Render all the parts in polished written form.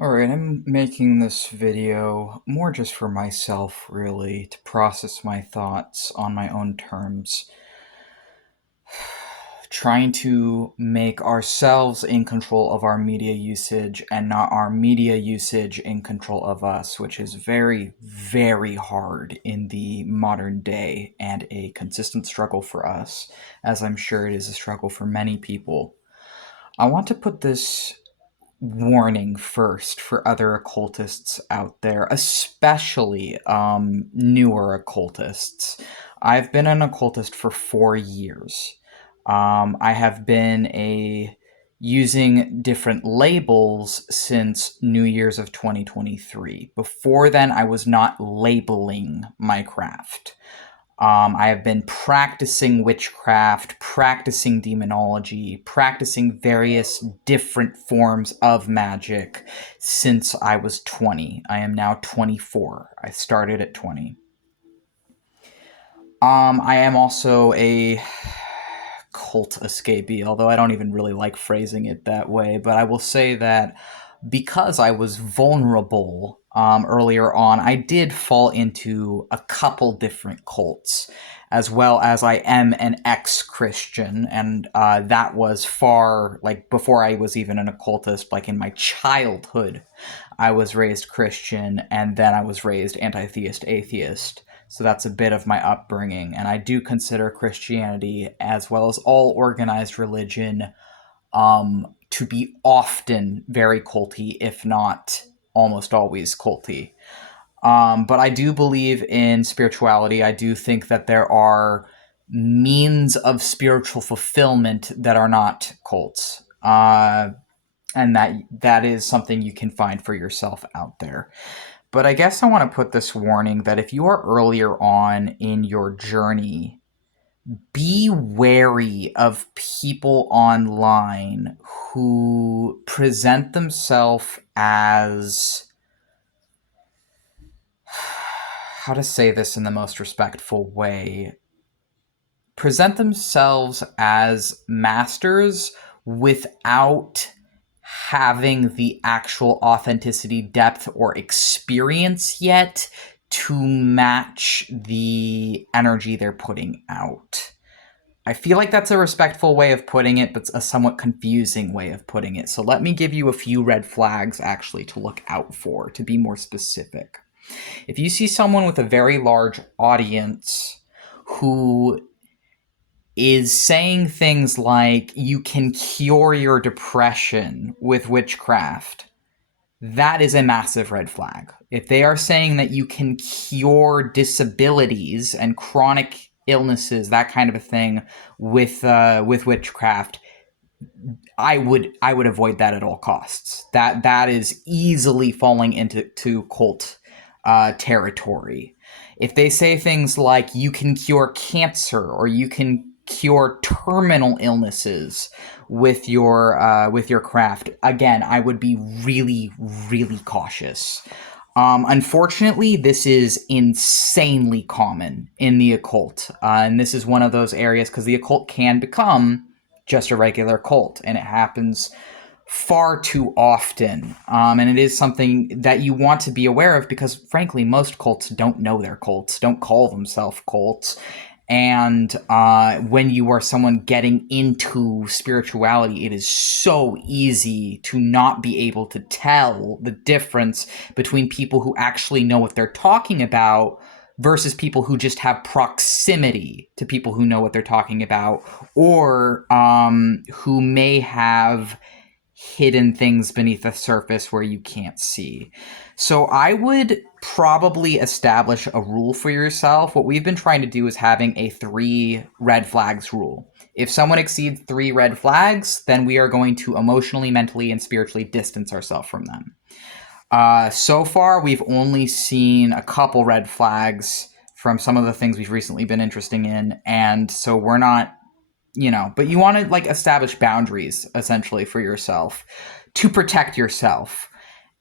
Alright, I'm making this video more just for myself, really, to process my thoughts on my own terms. Trying to make ourselves in control of our media usage and not our media usage in control of us, which is very, very hard in the modern day and a consistent struggle for us, as I'm sure it is a struggle for many people. I want to put this warning first for other occultists out there, especially newer occultists. I've been an occultist for 4 years. I have been using different labels since New Year's of 2023. Before then, I was not labeling my craft. I have been practicing witchcraft, practicing demonology, practicing various different forms of magic since I was 20. I am now 24. I started at 20. I am also a cult escapee, although I don't even really like phrasing it that way, but I will say that because I was vulnerable earlier on, I did fall into a couple different cults, as well as I am an ex-Christian, and that was far, like, before I was even an occultist, like, in my childhood, I was raised Christian, and then I was raised anti-theist atheist. So that's a bit of my upbringing, and I do consider Christianity, as well as all organized religion, to be often very culty, if not almost always culty. But I do believe in spirituality. I do think that there are means of spiritual fulfillment that are not cults. And that is something you can find for yourself out there. But I guess I want to put this warning that if you are earlier on in your journey, be wary of people online who present themselves as, how to say this in the most respectful way, present themselves as masters without having the actual authenticity, depth, or experience yet to match the energy they're putting out. I feel like that's a respectful way of putting it, but a somewhat confusing way of putting it. So let me give you a few red flags, actually, to look out for, to be more specific. If you see someone with a very large audience who is saying things like, you can cure your depression with witchcraft, that is a massive red flag. If they are saying that you can cure disabilities and chronic illnesses, that kind of a thing, with witchcraft, I would avoid that at all costs. That is easily falling into cult territory. If they say things like you can cure cancer or you can cure terminal illnesses with your craft, again, I would be really, really cautious. Unfortunately, this is insanely common in the occult, and this is one of those areas because the occult can become just a regular cult, and it happens far too often. And it is something that you want to be aware of because, frankly, most cults don't know they're cults, don't call themselves cults. And when you are someone getting into spirituality, it is so easy to not be able to tell the difference between people who actually know what they're talking about versus people who just have proximity to people who know what they're talking about, or who may have hidden things beneath the surface where you can't see. So I would probably establish a rule for yourself. What we've been trying to do is having a 3 red flags rule. If someone exceeds 3 red flags, then we are going to emotionally, mentally, and spiritually distance ourselves from them. So far, we've only seen a couple red flags from some of the things we've recently been interested in, and so we're not, but you want to like establish boundaries essentially for yourself to protect yourself,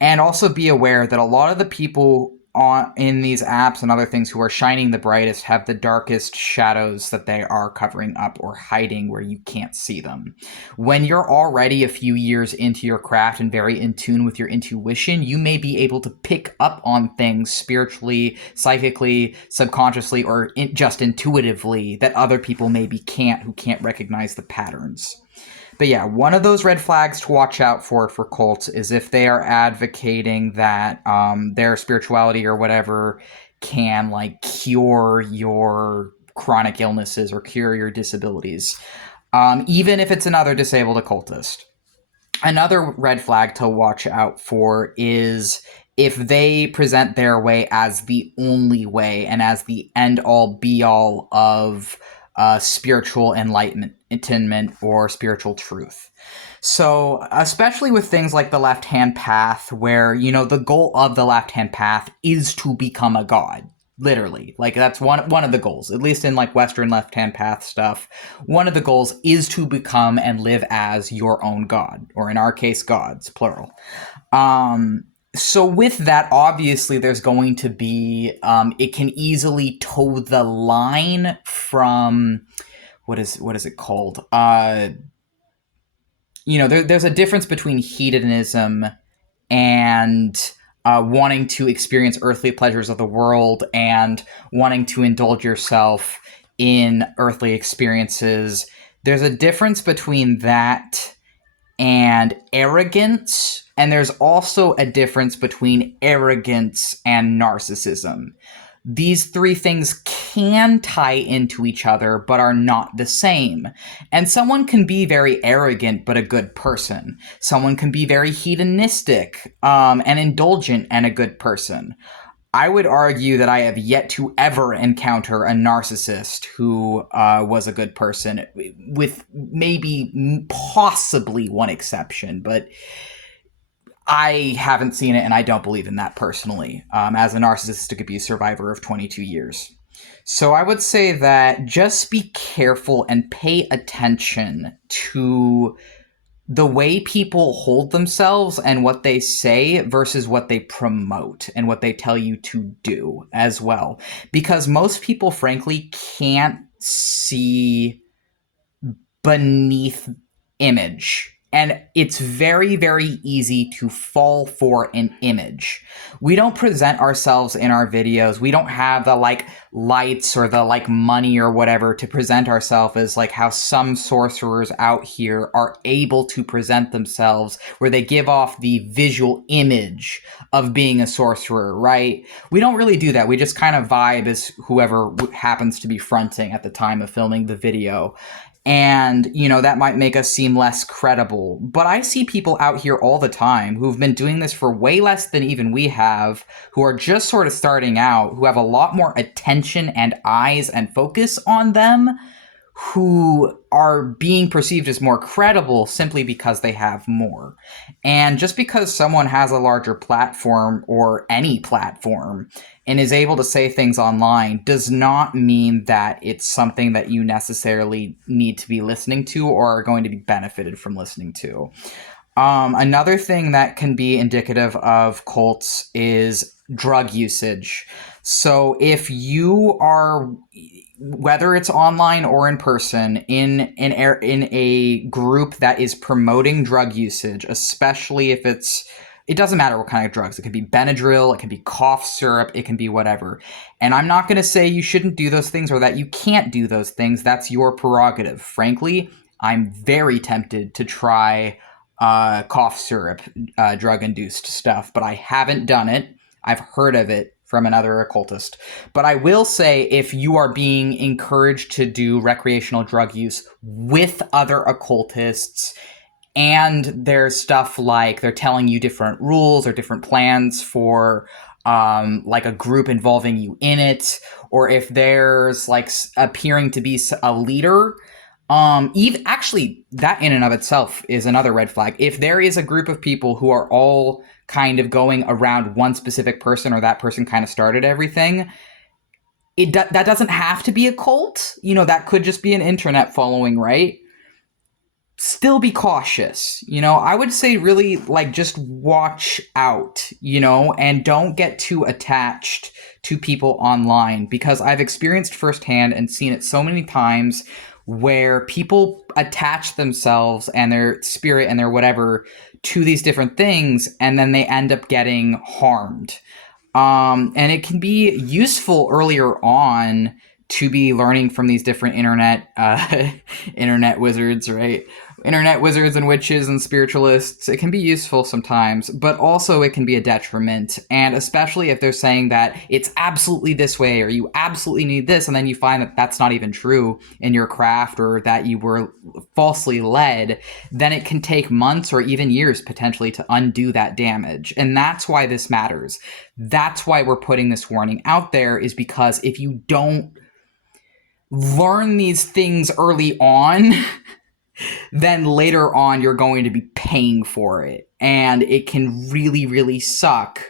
and also be aware that a lot of the people in these apps and other things who are shining the brightest have the darkest shadows that they are covering up or hiding where you can't see them. When you're already a few years into your craft and very in tune with your intuition, you may be able to pick up on things spiritually, psychically, subconsciously, or just intuitively that other people maybe can't, who can't recognize the patterns. But yeah, one of those red flags to watch out for cults is if they are advocating that their spirituality or whatever can like cure your chronic illnesses or cure your disabilities, even if it's another disabled occultist. Another red flag to watch out for is if they present their way as the only way and as the end-all be-all of spiritual enlightenment or spiritual truth. So, especially with things like the left-hand path, where, you know, the goal of the left-hand path is to become a god. Literally. Like, that's one of the goals, at least in like Western left-hand path stuff. One of the goals is to become and live as your own god, or in our case, gods, plural. So with that, obviously, there's going to be, it can easily toe the line from, what is it called? You know, there's a difference between hedonism and wanting to experience earthly pleasures of the world and wanting to indulge yourself in earthly experiences. There's a difference between that and arrogance, and there's also a difference between arrogance and narcissism. These three things can tie into each other, but are not the same. And someone can be very arrogant, but a good person. Someone can be very hedonistic and indulgent and a good person. I would argue that I have yet to ever encounter a narcissist who was a good person, with maybe possibly one exception, but I haven't seen it and I don't believe in that personally, as a narcissistic abuse survivor of 22 years. So I would say that just be careful and pay attention to the way people hold themselves and what they say versus what they promote and what they tell you to do as well. Because most people, frankly, can't see beneath image. And it's very, very easy to fall for an image. We don't present ourselves in our videos. We don't have the like lights or the like money or whatever to present ourselves as like how some sorcerers out here are able to present themselves, where they give off the visual image of being a sorcerer, right? We don't really do that. We just kind of vibe as whoever happens to be fronting at the time of filming the video. And, you know, that might make us seem less credible. But I see people out here all the time who've been doing this for way less than even we have, who are just sort of starting out, who have a lot more attention and eyes and focus on them, who are being perceived as more credible simply because they have more. And just because someone has a larger platform, or any platform, and is able to say things online does not mean that it's something that you necessarily need to be listening to or are going to be benefited from listening to. Another thing that can be indicative of cults is drug usage. So if you are, whether it's online or in person, in a group that is promoting drug usage, especially if it doesn't matter what kind of drugs. It can be Benadryl, it can be cough syrup, it can be whatever. And I'm not going to say you shouldn't do those things or that you can't do those things. That's your prerogative. Frankly, I'm very tempted to try cough syrup, drug-induced stuff, but I haven't done it. I've heard of it from another occultist. But I will say, if you are being encouraged to do recreational drug use with other occultists, and there's stuff like they're telling you different rules or different plans for like a group involving you in it, or if there's like appearing to be a leader, even actually that in and of itself is another red flag. If there is a group of people who are all kind of going around one specific person, or that person kind of started everything, that doesn't have to be a cult. You know, that could just be an internet following, right? still be cautious. I would say really like just watch out, and don't get too attached to people online, because I've experienced firsthand and seen it so many times where people attach themselves and their spirit and their whatever to these different things, and then they end up getting harmed. And it can be useful earlier on to be learning from these different internet wizards, right? Internet wizards and witches and spiritualists. It can be useful sometimes, but also it can be a detriment. And especially if they're saying that it's absolutely this way or you absolutely need this, and then you find that that's not even true in your craft, or that you were falsely led, then it can take months or even years potentially to undo that damage. And that's why this matters. That's why we're putting this warning out there, is because if you don't learn these things early on, then later on you're going to be paying for it. And it can really, really suck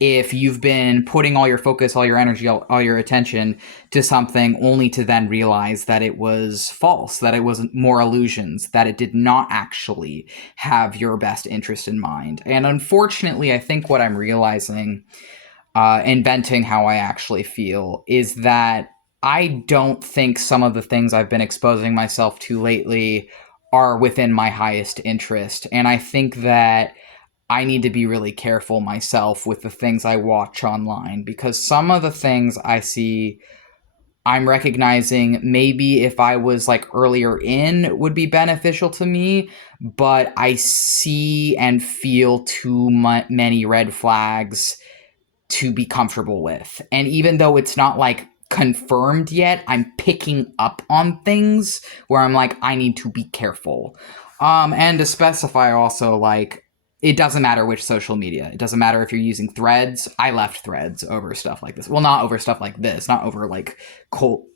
if you've been putting all your focus, all your energy, all your attention to something, only to then realize that it was false, that it was more illusions, that it did not actually have your best interest in mind. And unfortunately, I think what I'm realizing, inventing how I actually feel, is that I don't think some of the things I've been exposing myself to lately are within my highest interest. And I think that I need to be really careful myself with the things I watch online, because some of the things I see, I'm recognizing maybe if I was like earlier in would be beneficial to me, but I see and feel too many red flags to be comfortable with. And even though it's not like confirmed yet, I'm picking up on things where I'm like, I need to be careful. And to specify also, like, it doesn't matter which social media. It doesn't matter if you're using Threads. I left Threads over stuff like this. Well, not over stuff like this, not over like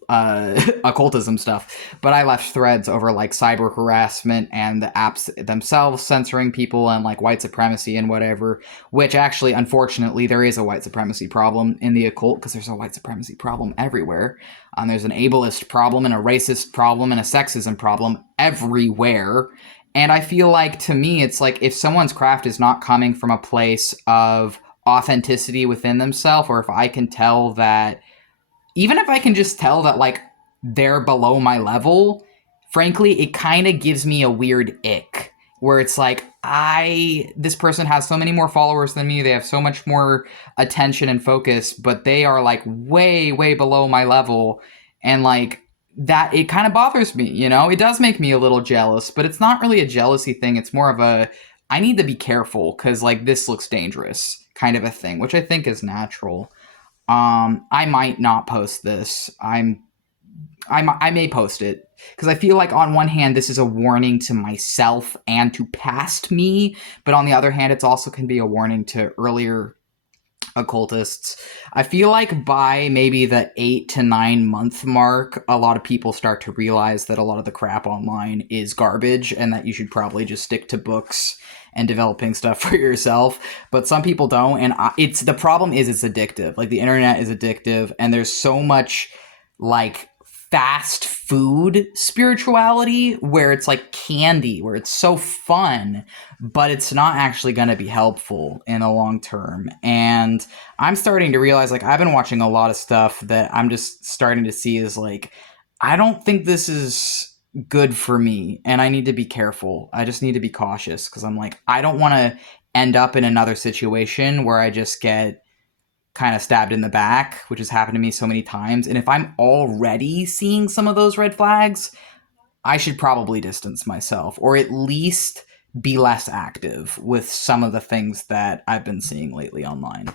occultism stuff, but I left Threads over like cyber harassment and the apps themselves censoring people and like white supremacy and whatever, which actually, unfortunately, there is a white supremacy problem in the occult, because there's a white supremacy problem everywhere. There's an ableist problem and a racist problem and a sexism problem everywhere. And I feel like, to me, it's like if someone's craft is not coming from a place of authenticity within themselves, or if I can tell that, even if I can just tell that, like, they're below my level, frankly, it kind of gives me a weird ick, where it's like, this person has so many more followers than me, they have so much more attention and focus, but they are, like, way, way below my level, and, like, that, it kind of bothers me, It does make me a little jealous, but it's not really a jealousy thing, it's more of a, I need to be careful, because, like, this looks dangerous kind of a thing, which I think is natural. I might not post this. I may post it, because I feel like on one hand this is a warning to myself and to past me, but on the other hand it's also can be a warning to earlier occultists. I feel like by maybe the 8 to 9 month mark, a lot of people start to realize that a lot of the crap online is garbage, and that you should probably just stick to books and developing stuff for yourself. But some people don't, and it's the problem is it's addictive. Like, the internet is addictive, and there's so much like fast food spirituality where it's like candy, where it's so fun, but it's not actually going to be helpful in the long term. And I'm starting to realize, like, I've been watching a lot of stuff that I'm just starting to see is like, I don't think this is good for me, and I need to be careful. I just need to be cautious, because I'm like, I don't want to end up in another situation where I just get kind of stabbed in the back, which has happened to me so many times. And if I'm already seeing some of those red flags, I should probably distance myself, or at least be less active with some of the things that I've been seeing lately online.